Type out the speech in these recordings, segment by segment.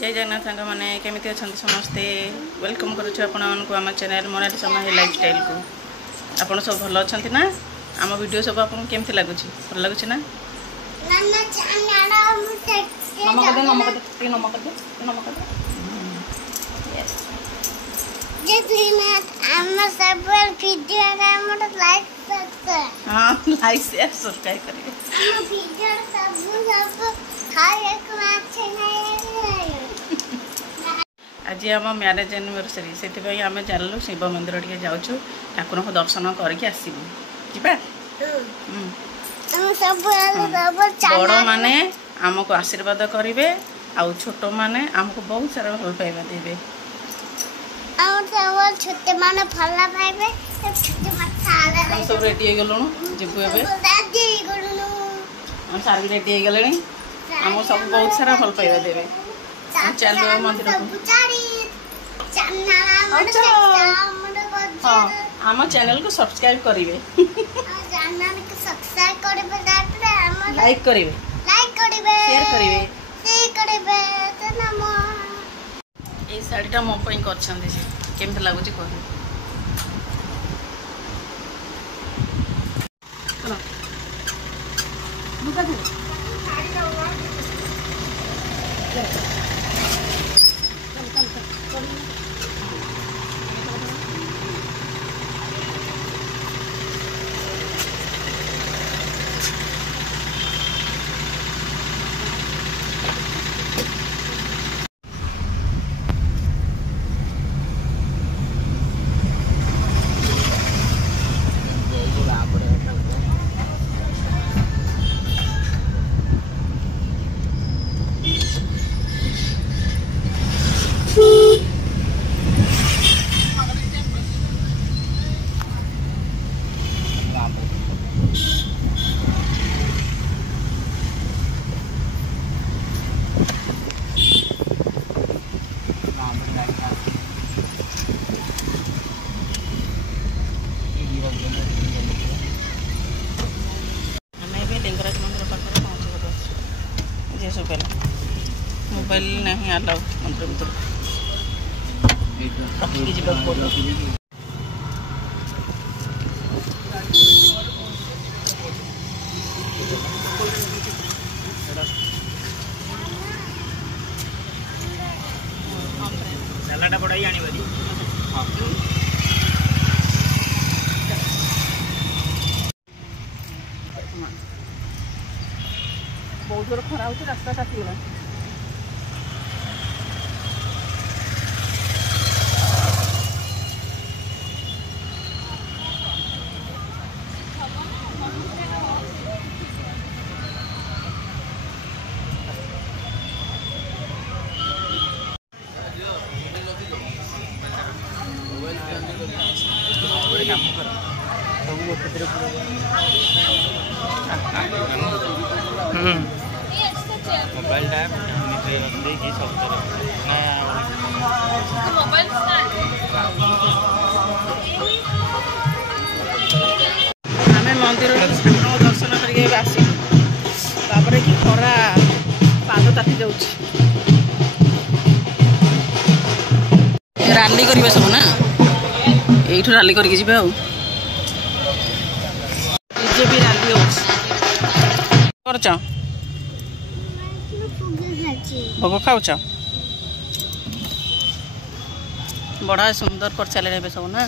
जय जगन्नाथ सांग मैंने केमी अच्छा समस्ते वेलकम करुच्छे आपको आम चैनल मोनाली समय लाइफस्टाइल को आपड़ सब भल अच्छा ना आम वीडियो सब आपको केमती लगुच भल लगुच ना हाँ लाइक शेयर सब्सक्राइब करेंगे आज आम मैरेज एनिवर्सरी से आम चलू शिव मंदिर टे जाऊँ ठाकुर को दर्शन करके आसबू जी बड़ माने आमको आशीर्वाद करेंगे आउ छोट माने आमको बहुत सारा भल पाइबा देवे सब रेडी हो गलु जीवु ए सार भी रेडी हो गले आम सब बहुत सारा भल पाइबा देवे चलो मंदिर हाँ आम चैनल को सब्सक्राइब करेंगे लाइक करेंगे शेयर करेंगे ये शाढ़ीटा मो केमती लगुच कह मोबाइल नहीं अलाउ मंदिर भर सालाटा बड़ा ही आनी वाली बहुत जोर खरा हो रास्ता काटिगला मोबाइल टैब देखिए सब मोबाइल आम मंदिर दर्शन करके आसपर कि खरा पाद ताती जाऊँ राली करेंगे सब ना यू राली करके जी बीजेपी राली हो भोग खाऊ बड़ा सुंदर कर चले सब ना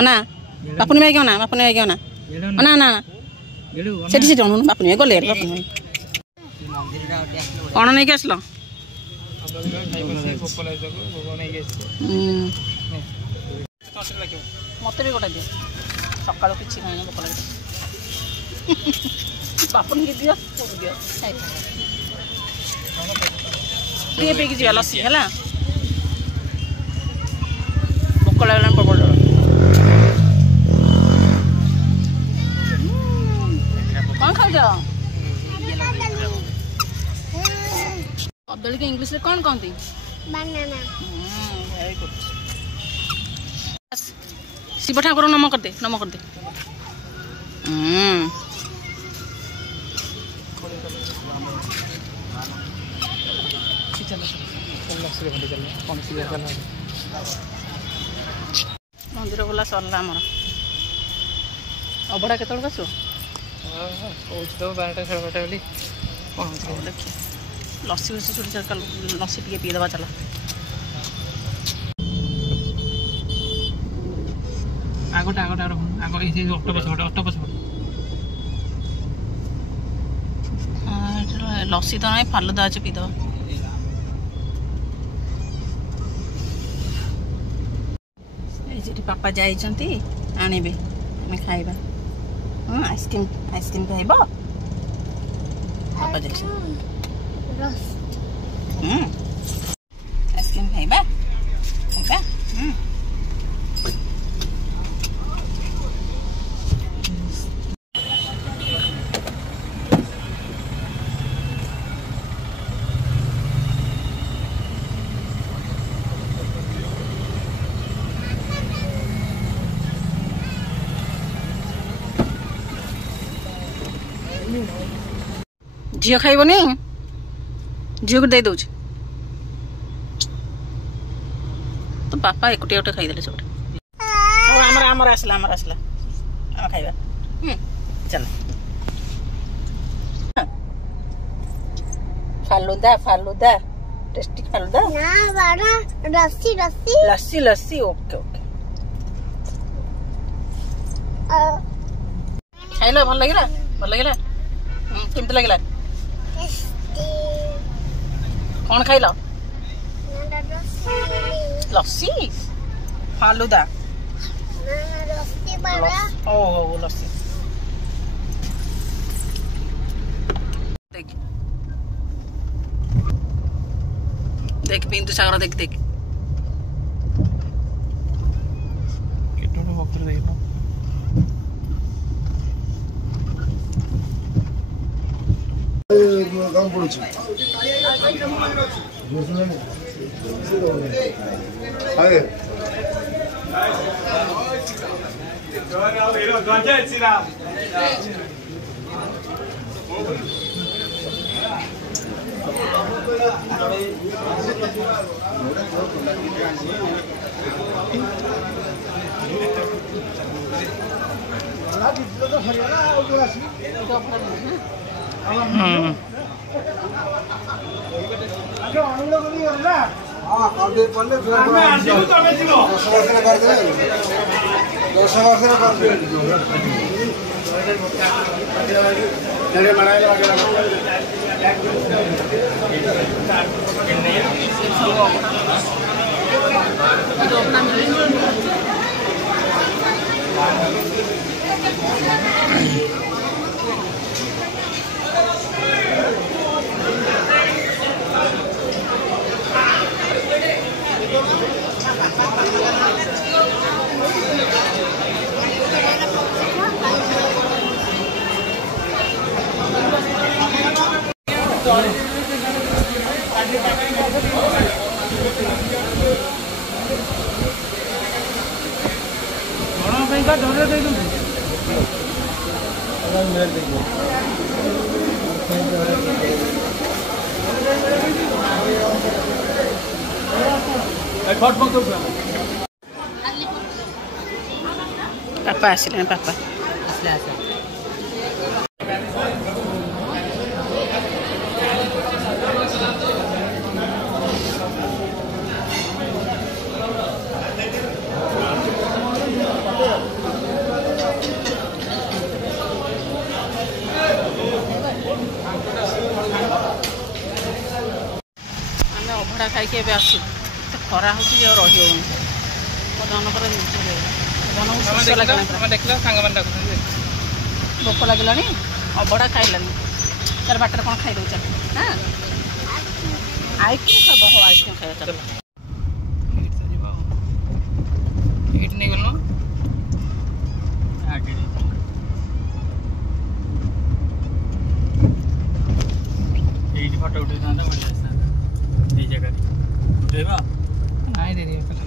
ना बापुनी भाई क्यों ना बापुनी भाई क्यों ना ना ना से बापुनी भाई गले बापुनी कौन नहीं के आसलो मत भी गोटे दियो सका कि खाई भोक लगे बापुन की दियो दियो पीकी जी लसी है भोक लगे प्रबल कौन खाऊ कदली के इंग्लिश में कौन कहती? Banana. Very good. Shiv Thakur नम कर दे, नम कर दे। मंदिर गला सरला आमर अबड़ा केत आसो? तो 12टा 12:30 बोली देखिए लस्सी वस्सी छोटी चल लस्सी टे पीदेवा चल। आगोटा आगोटा आग अक्टोपस अक्टोपस लस्सी तो ना फालुदा अच्छे पीदेवा। पापा जाइछन्ति आनिबे आमे खाइबा। आइसक्रीम आइसक्रीम खाइबो पापा जाइछन्। आइसक्रीम खाइबा खाइबा। झील खाइबनी झील को दे दौच तो बापा एकुटिया गोटे खाईदे सब। आमर आसला आम खाइबा। चल फालुदा फालुदा टेस्टी फालुदा ना बारा लस्सी लस्सी लस्सी लस्सी ओके ओके खाइल भल लगे केमती लगे कौन खाइल लस्सी फालुदा लस्सी बारा ओ लस्सी देख देख बिंदु सागर देख देख केटोटे वक्र देखो काम पड़ुछ हाय पापा आसिले पापा अभड़ा खाई आसू तो खरा हो रही जनकर भोक लगे अभड़ा खाइलानी चल बाटर कौन खाई दे हाँ आइसक्रीम खब हो आइसक्रीम खाया चल फटो उठे बढ़िया ରହିବ ନାଇଁ ଡେରି ହେଇଗଲା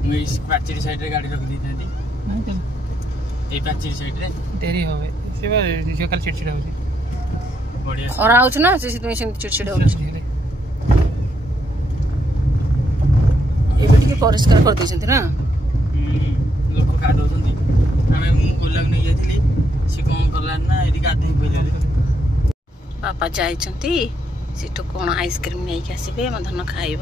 ମୁଁ ଏଇ ପାଚେରୀ ସାଇଡରେ ଗାଡି ରଖିଦେଇଥାନ୍ତି ନାଇଁ ଚାଲ ଏଇ ପାଚେରୀ ସାଇଡରେ ଡେରି হবে ସେ ବା ଝିଅ କାଲି ଚିଡ଼ଚିଡ଼ା ହେଉଛି ବଢିଆ ଖରା ହଉଛି ନା ସେଥିପାଇଁ ସେମିତି ଚିଡ଼ଚିଡ଼ା ହଉଛି ଏବେ ଟିକେ ପରିଷ୍କାର କରିଦେଇଛନ୍ତି ନା ଲୋକ ଗାଧଉଛନ୍ତି ଆମେ ମୁଁ ଗୋଲାକୁ ନେଇ ଯାଇଥିଲି ସେ କଣ କଲାନି ନା ଏଠି ଗାଧେଇ ପଇଲେ ବାପା ଯାଇଛନ୍ତି ସେଠୁ କଣ ଆଇସ୍କ୍ରିମ ନେଇକି ଆସିବେ ଆମ ଧନ ଖାଇବ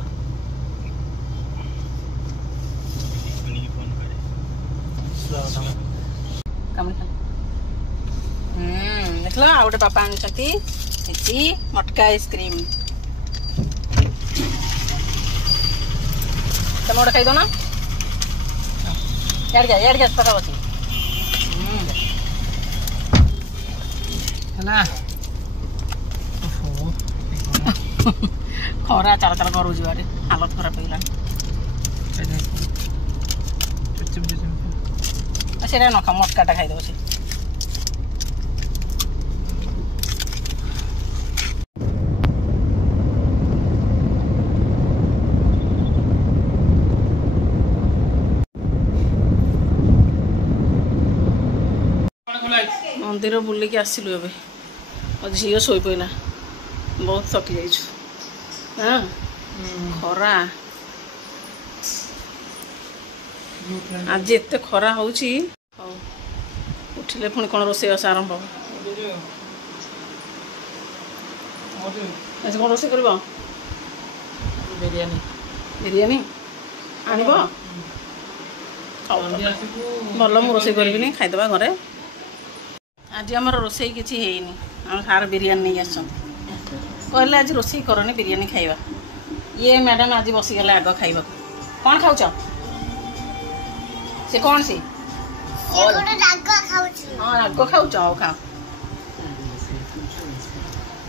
ଦେଖିଲ ଆଉ ଗୋଟେ ବାପା ଆଣିଛନ୍ତି ଏଠି ମଟକା ଆଇସ୍କ୍ରିମ ତମେ ଗୋଟେ ଖାଇଦବ ନା ଇଆଡେ ଯା ପାଖାପାଖି ହେଲା ଖରା ଚାଲ ଚାଲ ଘରକୁ ଯିବାରେ ହାଲତ ଖରାପ ହେଇଗଲାଣି ସେଇଟା ନ ଖା ମଟକାଟା ଖାଇଦେବ ସେ ମନ୍ଦିର ବୁଲିକି ଆସିଲୁ ଏବେ ମୋ ଝିଅ ଶୋଇପଇଲା ବହୁତ ଥକି ଯାଇଛୁ ହଁ ଖରା ଆଜି ଏତେ ଖରା ହଉଛି ହଉ ଉଠିଲେ ପୁଣି କ'ଣ ରୋଷେଇବାସ ଆରମ୍ଭ ହବ ଆଜି କ'ଣ ରୋଷେଇ କରିବ ବିରିୟାନୀ ଆଣିବ ଭଲ ମୁଁ ରୋଷେଇ କରିବିନି ଖାଇଦେବା ଘରେ ଆଜି ଆମର ରୋଷେଇ କିଛି ହେଇନି ଆମ ସାର୍ ବିରିୟାନୀ ନେଇ ଆସିଛନ୍ତି କହିଲେ ଆଜି ରୋଷେଇ କରନି ବିରିୟାନୀ ଖାଇବା ଇଏ ମ୍ୟାଡ଼ାମ୍ ଆଜି ବସିଗଲେ ଆଗ ଖାଇବାକୁ କ'ଣ ଖାଉଛ ସେ କ'ଣ ସେ ହଁ ରାଗ ଖାଉଛ ହଉ ଖାଅ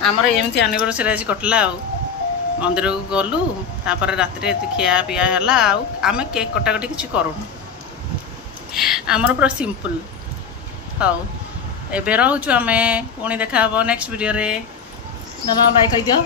ଆମର ଏମିତି ଆନିଭର୍ସରୀ ଆଜି କଟିଲା ଆଉ ମନ୍ଦିରକୁ ଗଲୁ ତାପରେ ରାତିରେ ଏତେ ଖିଆ ପିଆ ହେଲା ଆଉ ଆମେ କେକ୍ କଟାକଟି କିଛି କରୁନୁ ଆମର ପୁରା ସିମ୍ପଲ୍ ହଉ ଏବେ ରହୁଛୁ ଆମେ ପୁଣି ଦେଖା ହେବ ନେକ୍ସଟ ଭିଡ଼ିଓରେ ବାଇ କହିଦିଅ